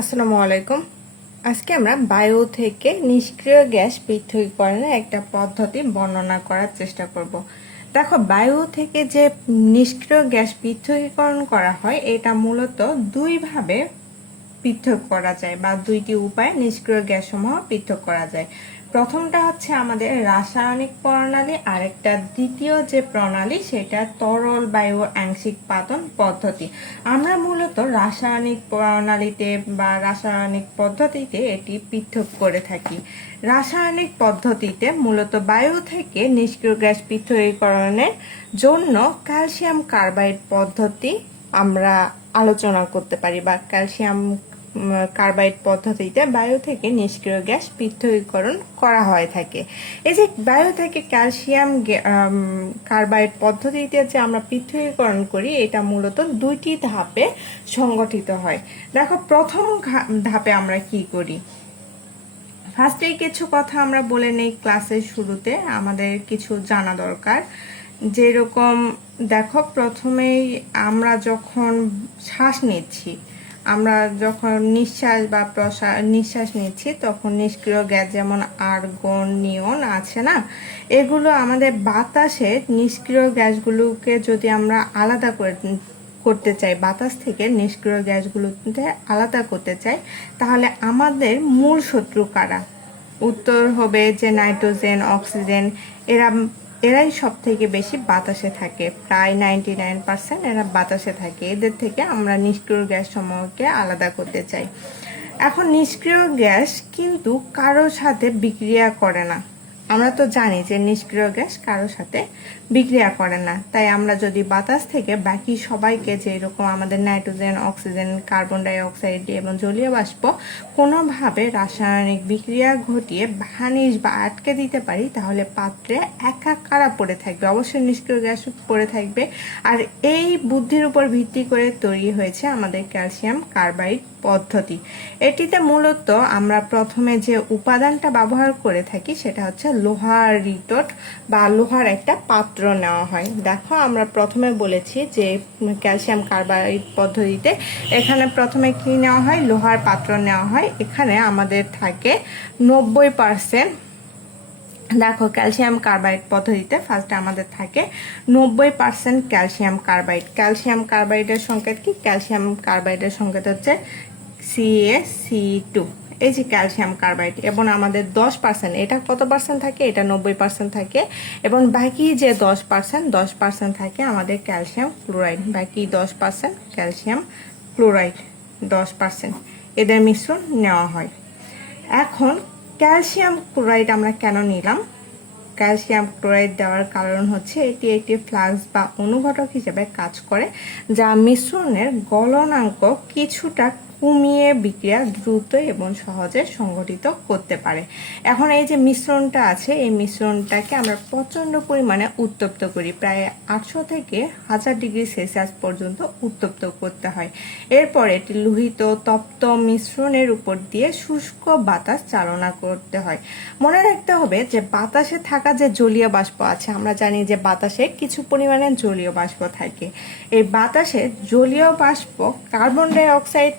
আসসালামু আলাইকুম। আজকে আমরা বায়ু থেকে নিষ্ক্রিয় গ্যাস পৃথকীকরণের একটা পদ্ধতি বর্ণনা করার চেষ্টা করব। দেখো, বায়ু থেকে যে নিষ্ক্রিয় গ্যাস পৃথকীকরণ করা হয় এটা মূলত দুইভাবে পৃথক করা যায় বা দুইটি উপায়ে নিষ্ক্রিয় গ্যাসসমূহ পৃথক করা যায়। প্রথমটা হচ্ছে আমাদের রাসায়নিক প্রণালী, আরেকটা দ্বিতীয় যে প্রণালী সেটা তরল বায়ু আংশিক পাতন পদ্ধতি। আমরা মূলত রাসায়নিক প্রণালীতে বা রাসায়নিক পদ্ধতিতে এটি পৃথক করে থাকি। রাসায়নিক পদ্ধতিতে মূলত বায়ু থেকে নিষ্ক্রিয় গ্যাস পৃথকীকরণের জন্য ক্যালসিয়াম কার্বাইড পদ্ধতি আমরা আলোচনা করতে পারি বা ক্যালসিয়াম কার্বাইড পদ্ধতিতে বায়ু থেকে নিষ্ক্রিয় গ্যাস পৃথকীকরণ করা হয়ে থাকে। এই যে বায়ু থেকে ক্যালসিয়াম কার্বাইড পদ্ধতিতে যে আমরা পৃথকীকরণ করি এটা মূলত দুইটি ধাপে সংগঠিত হয়। দেখো, প্রথম ধাপে আমরা কি করি, ফার্স্টে কিছু কথা আমরা বলে নেই। ক্লাসের শুরুতে আমাদের কিছু জানা দরকার, যেরকম দেখো প্রথমেই আমরা যখন শ্বাস নিচ্ছি, আমরা যখন নিঃশ্বাস বা নিঃশ্বাস নিচ্ছি তখন নিষ্ক্রিয় গ্যাস যেমন আর্গন, নিয়ন আছে না, এগুলো আমাদের বাতাসের নিষ্ক্রিয় গ্যাসগুলোকে যদি আমরা আলাদা করতে চাই, বাতাস থেকে নিষ্ক্রিয় গ্যাসগুলোতে আলাদা করতে চাই, তাহলে আমাদের মূল শত্রু কারা? উত্তর হবে যে নাইট্রোজেন, অক্সিজেন। এরাই সব থেকে বেশি বাতাসে থাকে, প্রায় 99% এরা বাতাসে থাকে। এদের থেকে আমরা নিষ্ক্রিয় গ্যাস সমূহকে আলাদা করতে চাই। এখন নিষ্ক্রিয় গ্যাস কিন্তু কারোর সাথে বিক্রিয়া করে না। আমরা তো জানি যে নিষ্ক্রিয় গ্যাস কারোর সাথে বিক্রিয়া করে না। তাই আমরা যদি বাতাস থেকে বাকি সবাইকে, যেরকম আমাদের nitrogen, oxygen, carbon die oxide এবং জলীয় বাষ্প কোনোভাবে রাসায়নিক বিক্রিয়া ঘটিয়ে ভানিশ বা আটকে দিতে পারি, তাহলে পাত্রে একা কারা পড়ে থাকবে? অবশ্যই নিষ্ক্রিয় গ্যাস পড়ে থাকবে। আর এই বুদ্ধির উপর ভিত্তি করে তৈরি হয়েছে আমাদের ক্যালসিয়াম কার্বাইড পদ্ধতি। এটিতে মূলত আমরা প্রথমে যে উপাদানটা ব্যবহার করে থাকি সেটা হচ্ছে লোহার রিটোট বা লোহার একটা পাত্র নেওয়া হয়। দেখো, আমরা প্রথমে বলেছি যে ক্যালসিয়াম কার্বাইড পদ্ধতিতে এখানে প্রথমে কি নেওয়া হয়? লোহার পাত্র নেওয়া হয়। এখানে আমাদের থাকে 90%। দেখো, ক্যালসিয়াম কার্বাইড পদ্ধতিতে ফার্স্টে আমাদের থাকে 90% ক্যালসিয়াম কার্বাইড। ক্যালসিয়াম কার্বাইডের সংকেত কি? ক্যালসিয়াম কার্বাইডের সংকেত হচ্ছে CaC2। এই যে ক্যালসিয়াম কার্বাইড, এবং আমাদের 10%, এটা কত পার্সেন্ট থাকে? এটা 90% থাকে। এবং বাকি যে 10% থাকে আমাদের ক্যালসিয়াম ক্লোরাইড। বাকি 10% ক্যালসিয়াম ক্লোরাইড 10%, এদের মিশ্রণ নেওয়া হয়। এখন ক্যালসিয়াম ক্লোরাইড আমরা কেন নিলাম? ক্যালসিয়াম ক্লোরাইড দেওয়ার কারণ হচ্ছে এটি একটি ফ্লাক্স বা অনুঘটক হিসেবে কাজ করে, যা মিশ্রণের গলনাঙ্ক কিছুটা কমিয়ে বিক্রিয়া দ্রুত এবং সহজে সংগঠিত করতে পারে। এখন এই যে মিশ্রণটা আছে, এই মিশ্রণটাকে আমরা প্রচণ্ড পরিমাণে উত্তপ্ত করি, প্রায় 800 থেকে 1000 ডিগ্রি সেলসিয়াস পর্যন্ত উত্তপ্ত করতে হয়। এরপর এটি লোহিত তপ্ত মিশ্রণের উপর দিয়ে শুষ্ক বাতাস চালনা করতে হয়। মনে রাখতে হবে যে বাতাসে থাকা যে জলীয় বাষ্প আছে, আমরা জানি যে বাতাসে কিছু পরিমাণে জলীয় বাষ্প থাকে। এই বাতাসে জলীয় বাষ্প কার্বন ডাই অক্সাইড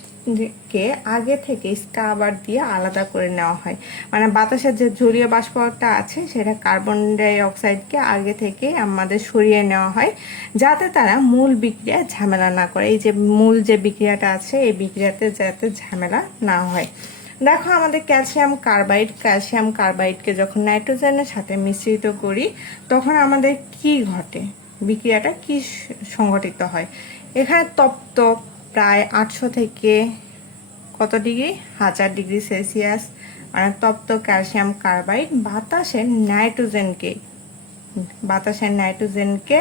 কে আগে থেকে স্ক্রাবার দিয়ে আলাদা করে নেওয়া হয়। মানে বাতাসের যে জলীয় বাষ্পটা আছে সেটা কার্বন ডাই অক্সাইডকে আগে থেকে আমাদের সরিয়ে নেওয়া হয়, যাতে তারা মূল বিক্রিয়ায় ঝামেলা না করে। এই যে মূল যে বিক্রিয়াটা আছে এই বিক্রিয়াতে যাতে ঝামেলা না হয়। দেখো, আমাদের ক্যালসিয়াম কার্বাইডকে যখন নাইট্রোজেনের সাথে মিশ্রিত করি তখন আমাদের কি ঘটে? বিক্রিয়াটা কি সংঘটিত হয়? এখানে তপ্ত প্রায় 800 থেকে কত ডিগ্রি, 1000 ডিগ্রি সেলসিয়াস, মানে তপ্ত ক্যালসিয়াম কার্বাইড বাতাসের নাইট্রোজেনকে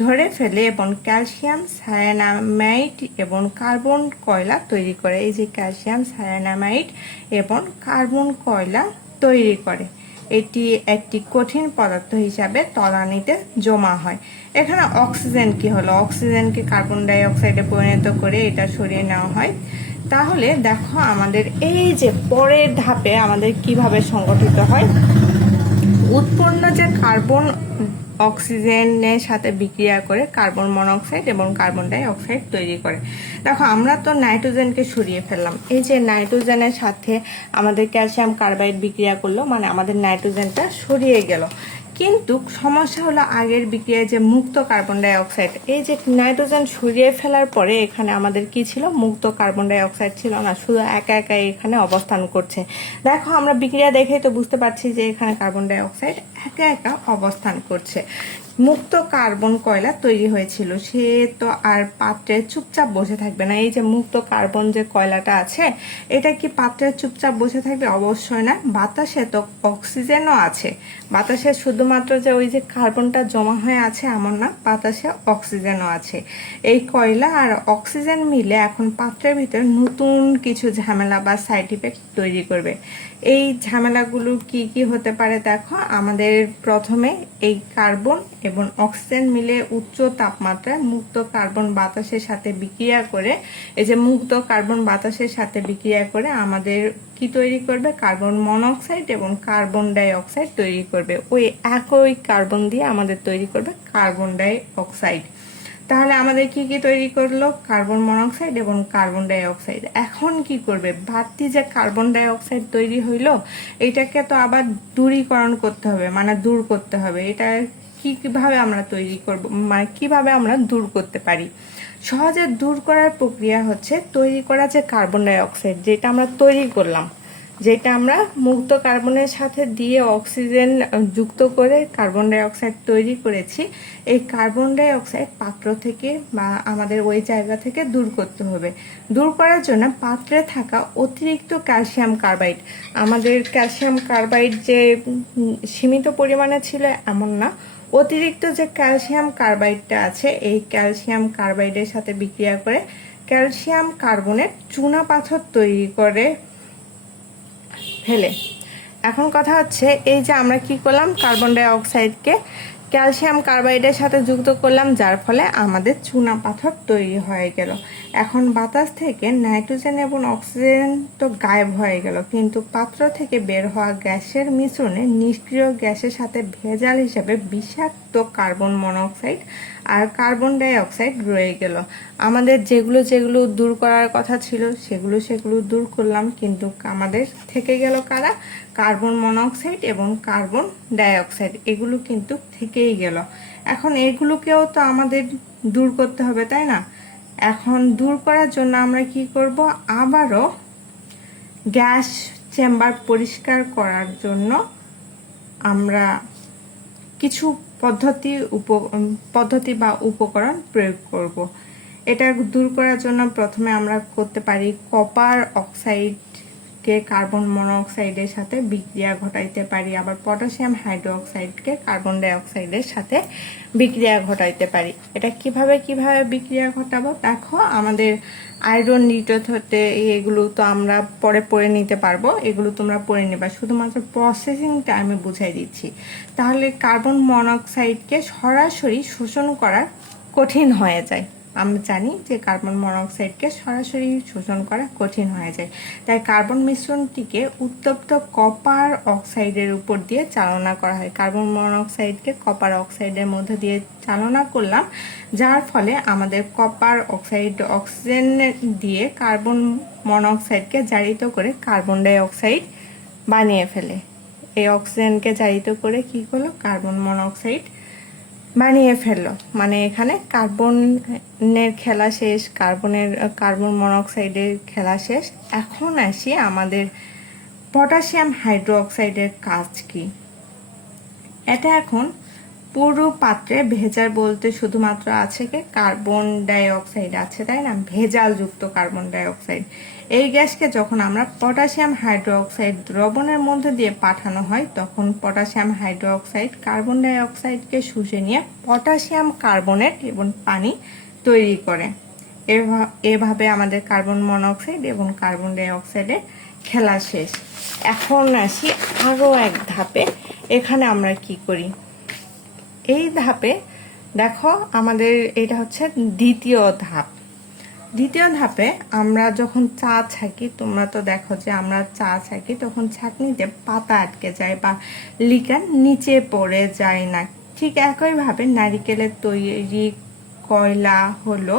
ধরে ফেলে এবং ক্যালসিয়াম সায়ানামাইড এবং কার্বন কয়লা তৈরি করে। এই যে ক্যালসিয়াম সায়ানামাইড এবং কার্বন কয়লা তৈরি করে, এটি একটি কঠিন পদার্থ হিসাবে তলানিতে জমা হয়। এখানে অক্সিজেন কি হলো? অক্সিজেনকে কার্বন ডাই অক্সাইডে পরিণত করে এটা সরিয়ে নেওয়া হয়। তাহলে দেখো, আমাদের এই যে পরের ধাপে আমাদের কিভাবে সংগঠিত হয়, উৎপন্ন যে কার্বন অক্সিজেনের সাথে বিক্রিয়া করে কার্বন মনোক্সাইড এবং কার্বন ডাই অক্সাইড তৈরি করে। দেখো আমরা তো নাইট্রোজেনকে সরিয়ে ফেললাম, এই যে নাইট্রোজেনের সাথে আমাদের ক্যালসিয়াম কার্বাইড বিক্রিয়া করলো, মানে আমাদের নাইট্রোজেনটা সরিয়ে গেল। কিন্তু সমস্যা হলো আগের বিক্রিয়ায় যে মুক্ত কার্বন ডাই অক্সাইড, এই যে নাইট্রোজেন সরিয়ে ফেলার পরে এখানে আমাদের কি ছিল, মুক্ত কার্বন ডাই অক্সাইড ছিল না, শুধু একা একা এখানে অবস্থান করছে। দেখো আমরা বিক্রিয়া দেখেই তো বুঝতে পারছি যে এখানে কার্বন ডাই অক্সাইড একা একা অবস্থান করছে। মুক্ত কার্বন কয়লা তৈরি হয়েছিল, সে তো আর পাত্রে চুপচাপ বসে থাকবে না। এই যে মুক্ত কার্বন যে কয়লাটা আছে, এটা কি পাত্রে চুপচাপ বসে থাকবে? অবশ্যই না। বাতাসে তো অক্সিজেনও আছে, বাতাসে শুধুমাত্র যে ওই যে কার্বনটা জমা হয়ে আছে এমন না, বাতাসে অক্সিজেনও আছে। এই কয়লা আর অক্সিজেন মিলে এখন পাত্রের ভিতরে নতুন কিছু ঝামেলা বা সাইড ইফেক্ট তৈরি করবে। এই ঝামেলাগুলো কি কি হতে পারে দেখো। আমাদের প্রথমে এই কার্বন এবং অক্সিজেন মিলে উচ্চ তাপমাত্রায় মুক্ত কার্বন বাতাসের সাথে বিক্রিয়া করে, এই যে মুক্ত কার্বন বাতাসের সাথে বিক্রিয়া করে আমাদের কি তৈরি করবে, কার্বন মনোক্সাইড এবং কার্বন ডাই অক্সাইড তৈরি করবে। ওই একই কার্বন দিয়ে আমাদের তৈরি করবে কার্বন ডাই অক্সাইড। তাহলে আমাদের কি কি তৈরি করলো, কার্বন মনোক্সাইড এবং কার্বন ডাই অক্সাইড। এখন কি করবে, বাড়তি যে কার্বন ডাই অক্সাইড তৈরি হইলো, এটাকে তো আবার দূরীকরণ করতে হবে, মানে দূর করতে হবে। এটা কিভাবে আমরা তৈরি করব, মানে কিভাবে আমরা দূর করতে পারি? সহজে দূর করার প্রক্রিয়া হচ্ছে তৈরি করা যে কার্বন ডাই অক্সাইড, যেটা আমরা তৈরি করলাম, যেটা আমরা মুক্ত কার্বনের সাথে দিয়ে অক্সিজেন যুক্ত করে কার্বন ডাই অক্সাইড তৈরি করেছি। এই কার্বন ডাই অক্সাইড পাত্র থেকে বা আমাদের ওই জায়গা থেকে দূর করতে হবে। দূর করার জন্য পাত্রে থাকা অতিরিক্ত ক্যালসিয়াম কার্বাইড, আমাদের ক্যালসিয়াম কার্বাইড যে সীমিত পরিমাণে ছিল এমন না, অতিরিক্ত যে ক্যালসিয়াম কার্বাইডটা আছে, এই ক্যালসিয়াম কার্বাইডের সাথে বিক্রিয়া করে ক্যালসিয়াম কার্বনের চুনা পাথর তৈরি করে ফেলে। এখন কথা হচ্ছে, এই যে আমরা কি করলাম, কার্বন ডাই অক্সাইডকে ক্যালসিয়াম কার্বাইডের সাথে যুক্ত করলাম, যার ফলে আমাদের চুনা পাথর তৈরি হয়ে গেল। এখন বাতাস থেকে নাইট্রোজেন এবং অক্সিজেন তো গায়েব হয়ে গেল, কিন্তু পাত্র থেকে বের হওয়া গ্যাসের মিশ্রণে নিষ্ক্রিয় গ্যাসের সাথে ভেজাল হিসাবে বিষাক্ত কার্বন মনোক্সাইড আর কার্বন ডাই অক্সাইড রয়ে গেল। আমাদের যেগুলো যেগুলো দূর করার কথা ছিল সেগুলো দূর করলাম, কিন্তু আমাদের থেকে গেল কারা, কার্বন মনোক্সাইড এবং কার্বন ডাই অক্সাইড, এগুলো কিন্তু থেকেই গেল। এখন এগুলোকেও তো আমাদের দূর করতে হবে, তাই না? এখন দূর করার জন্য আমরা কি করব, আবারও গ্যাস চেম্বার পরিষ্কার করার জন্য আমরা কিছু পদ্ধতি বা উপকরণ প্রয়োগ করব। এটা দূর করার জন্য প্রথমে আমরা করতে পারি কপার অক্সাইডকে কার্বন মনোক্সাইডের সাথে বিক্রিয়া ঘটাইতে পারি, আবার পটাশিয়াম হাইড্রোক্সাইডকে কার্বন ডাই অক্সাইডের সাথে বিক্রিয়া ঘটাইতে পারি। এটা কিভাবে বিক্রিয়া ঘটাবো দেখো। আমাদের আয়রন নিউট্রেট হতে এগুলো তো আমরা পরে পড়ে নিতে পারবো, এগুলো তোমরা পড়ে নেবা, শুধুমাত্র প্রসেসিংটা আমি বুঝাই দিচ্ছি। তাহলে কার্বন মনোক্সাইডকে সরাসরি শোষণ করা কঠিন হয়ে যায়। আমরা জানি যে কার্বন মনোক্সাইডকে সরাসরি শোষণ করা কঠিন হয়ে যায়, তাই কার্বন মিশ্রণটিকে উত্তপ্ত কপার অক্সাইডের উপর দিয়ে চালনা করা হয়। কার্বন মনোক্সাইডকে কপার অক্সাইডের মধ্যে দিয়ে চালনা করলাম, যার ফলে আমাদের কপার অক্সাইড অক্সিজেন দিয়ে কার্বন মনোক্সাইডকে জারিত করে কার্বন ডাই অক্সাইড বানিয়ে ফেলে। এই অক্সিজেনকে জারিত করে কি হলো, কার্বন মনোক্সাইড বানিয়ে ফেললো। মানে এখানে কার্বনের খেলা শেষ, কার্বন মনোক্সাইডের খেলা শেষ। এখন আসি আমাদের পটাশিয়াম হাইড্রোক্সাইডের কাজ কি। এটা এখন পুরো পাত্রে ভেজাল বলতে শুধুমাত্র আছে কি, কার্বন ডাই অক্সাইড আছে, তাই না, ভেজাল যুক্ত কার্বন ডাই অক্সাইড। এই গ্যাসকে যখন আমরা পটাশিয়াম হাইড্রোক্সাইড দ্রবণের মধ্যে দিয়ে পাঠানো হয়, তখন পটাশিয়াম হাইড্রোক্সাইড কার্বন ডাই অক্সাইডকে শুষে নিয়ে পটাশিয়াম কার্বনেট এবং পানি তৈরি করে। এভাবে আমাদের কার্বন মনোক্সাইড এবং কার্বন ডাই অক্সাইডের খেলা শেষ। এখন আসি আরও এক ধাপে। এখানে আমরা কি করি, এই ধাপে দেখো আমাদের এটা হচ্ছে দ্বিতীয় ধাপ। দ্বিতীয় ধাপে আমরা যখন চা ছাঁকি, তোমরা তো দেখো যে আমরা চা ছাঁকি তখন ছাঁকনিতে পাতা আটকে যায় বা লিকার নিচে পড়ে যায় না, ঠিক একইভাবে নারিকেলের তৈরি কয়লা হলো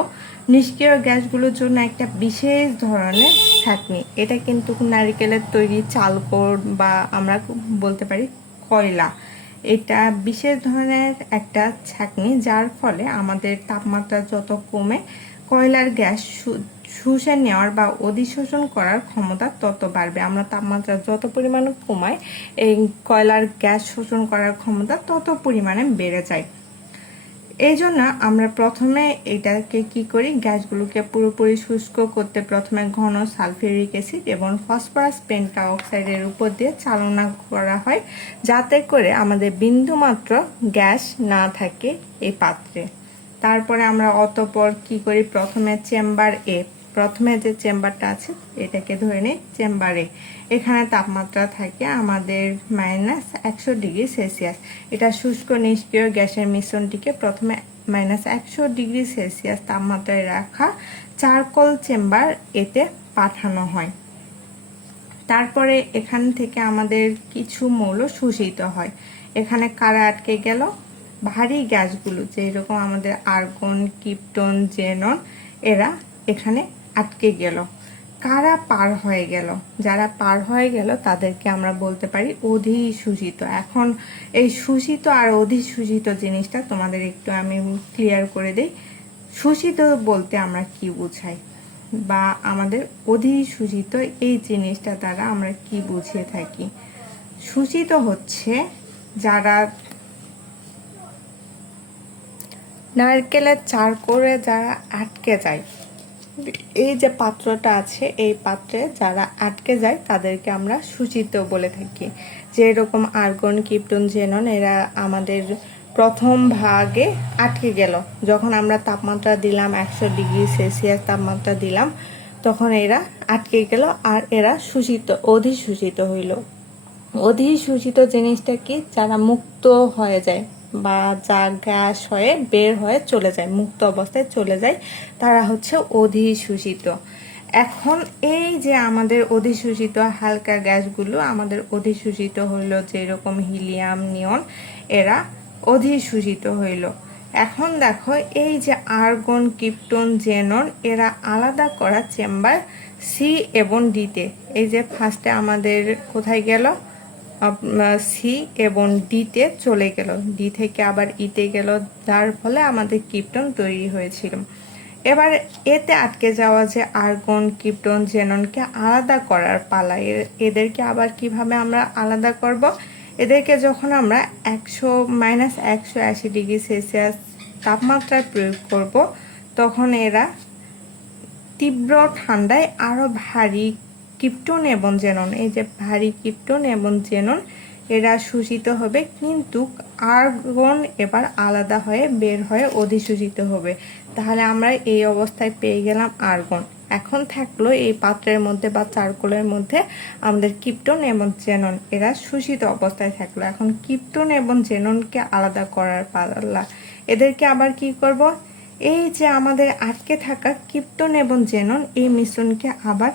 নিষ্ক্রিয় গ্যাসগুলোর জন্য একটা বিশেষ ধরনের ছাঁকনি। এটা কিন্তু নারিকেলের তৈরি চালকোল বা আমরা বলতে পারি কয়লা। এটা বিশেষ ধরনের একটা ছাঁকনি, যার ফলে আমাদের তাপমাত্রা যত কমে কয়লার গ্যাস শুষে নেওয়ার বা অধিশোষণ করার ক্ষমতা তত বাড়বে। আমরা তাপমাত্রা যত পরিমাণে কমাই এই কয়লার গ্যাস শোষণ করার ক্ষমতা তত পরিমাণে বেড়ে যায়। এই জন্য আমরা প্রথমে এটাকে কি করি, গ্যাসগুলোকে পুরোপুরি শুষ্ক করতে প্রথমে ঘন সালফিউরিক অ্যাসিড এবং ফসফরাস পেন্টাঅক্সাইডের উপর দিয়ে চালনা করা হয়, যাতে করে আমাদের বিন্দুমাত্র গ্যাস না থাকে এই পাত্রে। তারপরে আমরা অতঃপর কি করি, প্রথমে চেম্বার এ, প্রথমে যে চেম্বারটা আছে এটাকে ধরে নিই চেম্বার এ। এখানে তাপমাত্রা থাকে আমাদের -100°C। এটা শুষ্ক নিষ্ক্রিয় গ্যাসের মিশ্রণটিকে প্রথমে -100°C তাপমাত্রায় রাখা চারকোল চেম্বার এতে পাঠানো হয়। তারপরে এখান থেকে আমাদের কিছু মৌল শোষিত হয়। এখানে কারা আটকে গেল, ভারী গ্যাসগুলো, যেরকম আমাদের আর্গন, ক্রিপ্টন, জেনন, এরা এখানে আটকে গেল। কারা পার হয়ে গেল, যারা পার হয়ে গেল তাদেরকে আমরা বলতে পারি অধিশোষিত। এখন এই শোষিত আর অধিশোষিত জিনিসটা তোমাদের একটু আমি ক্লিয়ার করে দিই। শোষিত বলতে আমরা কি বুঝাই বা আমাদের অধিশোষিত এই জিনিসটা দ্বারা আমরা কি বুঝিয়ে থাকি। শোষিত হচ্ছে যারা নারকেলের চারকোলে যারা আটকে যায়, এই যে পাত্রটা আছে এই পাত্রে যারা আটকে যায় তাদেরকে আমরা শোষিত বলে থাকি। যেরকম আর্গন, ক্রিপ্টন, জেনন এরা আমাদের প্রথম ভাগে আটকে গেল। যখন আমরা তাপমাত্রা দিলাম 100°C তাপমাত্রা দিলাম, তখন এরা আটকে গেল আর এরা শোষিত, অধিশোষিত হইল। অধিশোষিত জিনিসটা কি, যারা মুক্ত হয়ে যায় বা যা গ্যাস হয়ে বের হয়ে চলে যায়, মুক্ত অবস্থায় চলে যায়, তারা হচ্ছে অধিশোষিত। এখন এই যে আমাদের অধিশোষিত হালকা গ্যাসগুলো আমাদের অধিশোষিত হইল, যেরকম হিলিয়াম, নিয়ন, এরা অধিশোষিত হইল। এখন দেখো এই যে আর্গন, ক্রিপ্টন, জেনন এরা আলাদা করা চেম্বার সি এবং ডিতে। এই যে ফার্স্টে আমাদের কোথায় গেল, সি এবং ডিতে চলে গেল, ডি থেকে আবার ইতে গেল, যার ফলে আমাদের ক্রিপ্টন তৈরি হয়েছিল। এবার এতে আটকে যাওয়া যে আর্গন, ক্রিপ্টন, জেননকে আলাদা করার পালা। এদেরকে আবার কিভাবে আমরা আলাদা করব, এদেরকে যখন আমরা -180°C তাপমাত্রায় প্রয়োগ করব, তখন এরা তীব্র ঠান্ডায় আরো ভারী ক্রিপ্টন এবং জেনন, এই যে ভারী ক্রিপ্টন এবং জেনন এরা শোষিত হবে, কিন্তু আর্গন এবার আলাদা হয়ে বের হয়ে অধিশোষিত হবে। তাহলে আমরা এই অবস্থায় পেয়ে গেলাম আর্গন। এখন থাকলো এই পাত্রের মধ্যে বা চারকোলের মধ্যে আমাদের ক্রিপ্টন এবং জেনন, এরা শোষিত অবস্থায় থাকলো। এখন ক্রিপ্টন এবং জেননকে আলাদা করার পালা। এদেরকে আবার কি করব, এই যে আমাদের আটকে থাকা ক্রিপ্টন এবং জেনন এই মিশ্রণকে আবার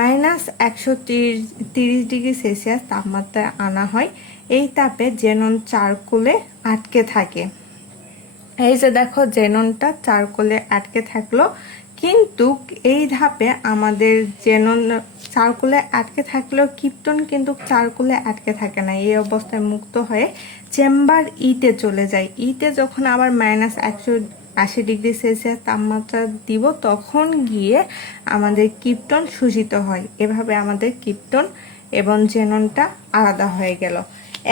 -130°C তাপমাত্রায় আনা হয়। এই তাপে জেনন চারকোলে আটকে থাকে। এই যে দেখো জেননটা চারকোলে আটকে থাকলো, কিন্তু এই ধাপে আমাদের জেনন চারকোলে আটকে থাকলেও ক্রিপ্টন কিন্তু চারকোলে আটকে থাকে না। এই অবস্থায় মুক্ত হয়ে চেম্বার ইতে চলে যায়। ইতে যখন আবার -180°C তাপমাত্রা দিব, তখন গিয়ে আমাদের ক্রিপ্টন শোষিত হয়। এভাবে আমাদের ক্রিপ্টন এবং জেননটা আলাদা হয়ে গেল।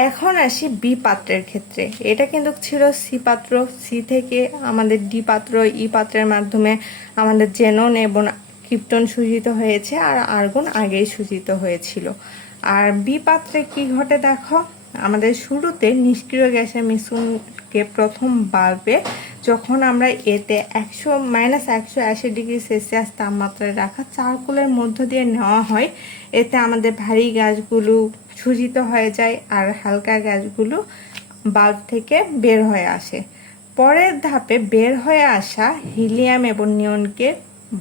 এখন আসি বি পাত্রের ক্ষেত্রে। এটা কিন্তু ছিল সি পাত্র, সি থেকে আমাদের ডি পাত্র, ই পাত্রের মাধ্যমে আমাদের জেনন এবং ক্রিপ্টন শোষিত হয়েছে আর আর্গন আগেই শোষিত হয়েছিল। আর বি পাত্রে কি ঘটে দেখো, আমাদের শুরুতে নিষ্ক্রিয় গ্যাসের মিশ্রণকে প্রথম বাল্বে যখন আমরা এতে -180°C তাপমাত্রায় রাখা চারকোলের মধ্য দিয়ে নেওয়া হয়, এতে আমাদের ভারী গ্যাসগুলো শোষিত হয়ে যায় আর হালকা গ্যাসগুলো বাল্ব থেকে বের হয়ে আসে। পরের ধাপে বের হয়ে আসা হিলিয়াম এবং নিয়নকে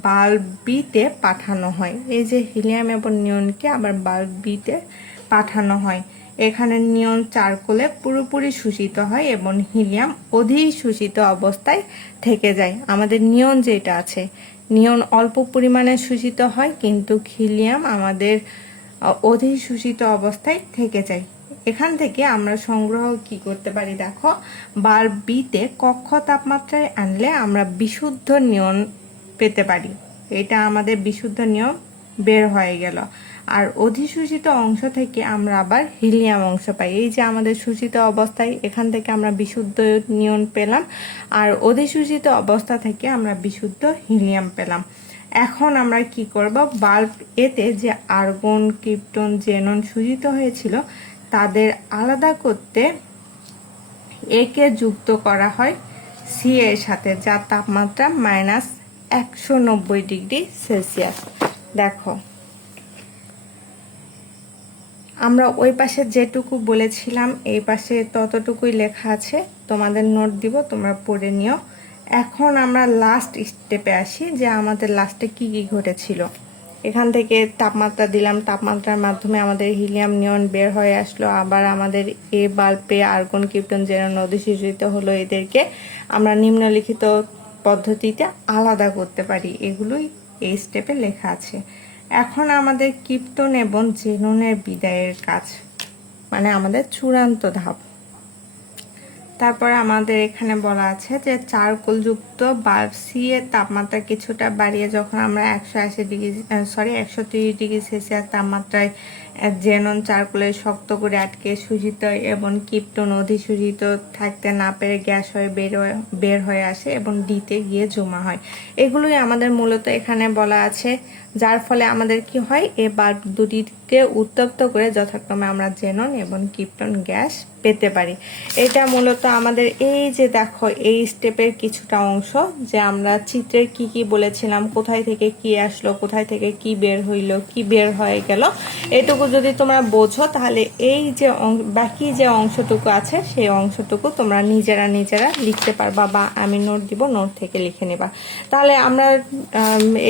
বাল্ব বিতে পাঠানো হয়। এই যে হিলিয়াম এবং নিয়নকে আবার বাল্ব বিতে পাঠানো হয়। এখানে নিয়ন চারকোলে পুরোপুরি শোষিত হয় এবং হিলিয়াম অধিশোষিত অবস্থায় থেকে যায়। আমাদের নিয়ন যেটা আছে, নিয়ন অল্প পরিমাণে শোষিত হয় কিন্তু হিলিয়াম আমাদের অধিশোষিত অবস্থায় থেকে যায়। এখান থেকে আমরা সংগ্রহ কি করতে পারি, দেখো বাল্ব বিতে কক্ষ তাপমাত্রায় আনলে আমরা বিশুদ্ধ নিয়ন পেতে পারি। এটা আমাদের বিশুদ্ধ নিয়ন বের হয়ে গেল। আর অধিশোষিত অংশ থেকে আমরা আবার হিলিয়াম অংশ পাই। এই যে আমাদের শোষিত অবস্থায় এখান থেকে আমরা বিশুদ্ধ নিয়ন পেলাম, আর অধিশোষিত অবস্থা থেকে আমরা বিশুদ্ধ হিলিয়াম পেলাম। এখন আমরা কি করব, বাল্ব এতে যে আর্গন, ক্রিপ্টন, জেনন শোষিত হয়েছিল তাদের আলাদা করতে একে যুক্ত করা হয় সি এর সাথে, যার তাপমাত্রা -190°C। দেখো আমরা ওই পাশে যেটুকু বলেছিলাম এই পাশে ততটুকুই লেখা আছে, তোমাদের নোট দিব, তোমরা পড়ে নিও। এখন আমরা লাস্ট স্টেপে আসি যে আমাদের লাস্টে কি কি ঘটেছিল। এখান থেকে তাপমাত্রা দিলাম, তাপমাত্রার মাধ্যমে আমাদের হিলিয়াম নিয়ন বের হয়ে আসলো। আবার আমাদের এ বাল্বে আর্গন, ক্রিপ্টন, জেনন অধিশোষিত হলো। এদেরকে আমরা নিম্নলিখিত পদ্ধতিতে আলাদা করতে পারি। এগুলোই এই স্টেপে লেখা আছে। এখন আমাদের ক্রিপ্টন এবং জেননের বিদায়ের কাজ, মানে আমাদের চূড়ান্ত ধাপ। তারপরে আমাদের এখানে বলা আছে যে চারকোলযুক্ত বাল্ব সি এর তাপমাত্রা কিছুটা বাড়িয়ে যখন আমরা 130°C তাপমাত্রায় জেনন চারকোলে শক্ত করে আটকে শোষিত এবং ক্রিপ্টন অধিশোষিত থাকতে না পেরে গ্যাস হয়ে বের হয়ে আসে এবং ডিতে গিয়ে জমা হয়। এগুলোই আমাদের মূলত এখানে বলা আছে, যার ফলে আমাদের কি হয়, এই বাল্ব দুটিকে উত্তপ্ত করে যথাক্রমে আমরা জেনন এবং ক্রিপ্টন গ্যাস পেতে পারি। এটা মূলত আমাদের এই যে দেখো এই স্টেপের কিছুটা অংশ, যে আমরা চিত্রের কি কি বলেছিলাম, কোথায় থেকে কি আসলো, কোথায় থেকে কি বের হইলো, কি বের হয়ে গেল, এটুকু যদি তোমরা বোঝো তাহলে এই যে বাকি যে অংশটুকু আছে সেই অংশটুকু তোমরা নিজেরা লিখতে পারবা, বা আমি নোট দিব, নোট থেকে লিখে নেবা। তাহলে আমরা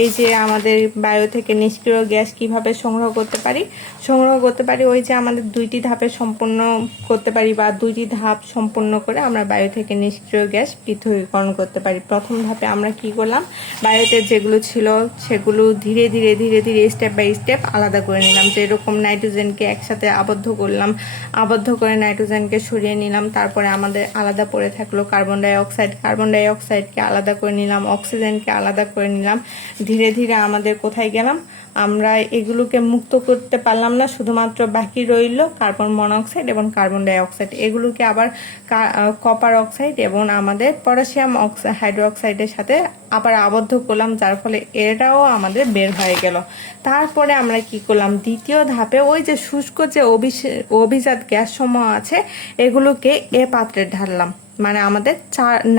এই যে আমাদের বায়ু থেকে নিষ্ক্রিয় গ্যাস কিভাবে সংগ্রহ করতে পারি, ওই যে আমাদের দুইটি ধাপে সম্পন্ন করতে পারি, বা দুইটি ধাপ সম্পন্ন করে আমরা বায়ু থেকে নিষ্ক্রিয় গ্যাস পৃথকীকরণ করতে পারি। প্রথম ধাপে আমরা কি করলাম, বায়ুতে যেগুলো ছিল সেগুলো ধীরে ধীরে স্টেপ বাই স্টেপ আলাদা করে নিলাম। যেরকম নাইট্রোজেনকে একসাথে আবদ্ধ করলাম, আবদ্ধ করে নাইট্রোজেনকে সরিয়ে নিলাম। তারপরে আমাদের আলাদা পড়ে থাকলো কার্বন ডাইঅক্সাইডকে আলাদা করে নিলাম, অক্সিজেনকে আলাদা করে নিলাম। ধীরে ধীরে আমাদের কোথায় গেলাম, আমরা এগুলোকে মুক্ত করতে পারলাম না, শুধুমাত্র বাকি রইল কার্বন মনোক্সাইড এবং কার্বন ডাইঅক্সাইড। এগুলোকে আবার কপার অক্সাইড এবং আমাদের পটাশিয়াম হাইড্রোক্সাইডের সাথে আবার আবদ্ধ করলাম, যার ফলে এটাও আমাদের বের হয়ে গেল। তারপরে আমরা কি করলাম, দ্বিতীয় ধাপে ওই যে শুষ্ক যে অভিজাত গ্যাস সমূহ আছে এগুলোকে এ পাত্রে ঢাললাম, মানে আমাদের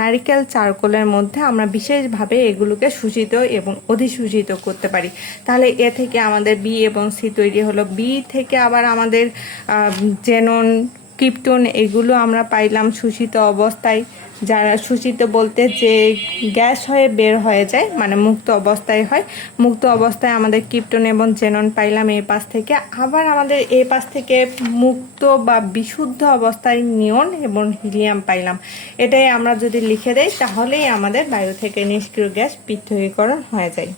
নারিকেল চারকোলের মধ্যে আমরা বিশেষভাবে এগুলোকে শোষিত এবং অধিশোষিত করতে পারি। তাহলে এ থেকে আমাদের বি এবং সি তৈরি হলো। বি থেকে আবার আমাদের জেনন, ক্রিপ্টন এগুলো আমরা পাইলাম শোষিত অবস্থায়। যারা শোষিত বলতে যে গ্যাস হয়ে বের হয়ে যায়, মানে মুক্ত অবস্থায় হয়। মুক্ত অবস্থায় আমাদের ক্রিপ্টন এবং জেনন পাইলাম এই পাশ থেকে। আবার আমাদের এই পাশ থেকে মুক্ত বা বিশুদ্ধ অবস্থায় নিয়ন এবং হিলিয়াম পাইলাম। এটাই আমরা যদি লিখে দেই তাহলেই আমাদের বায়ু থেকে নিষ্ক্রিয় গ্যাস পৃথকীকরণ হয়ে যায়।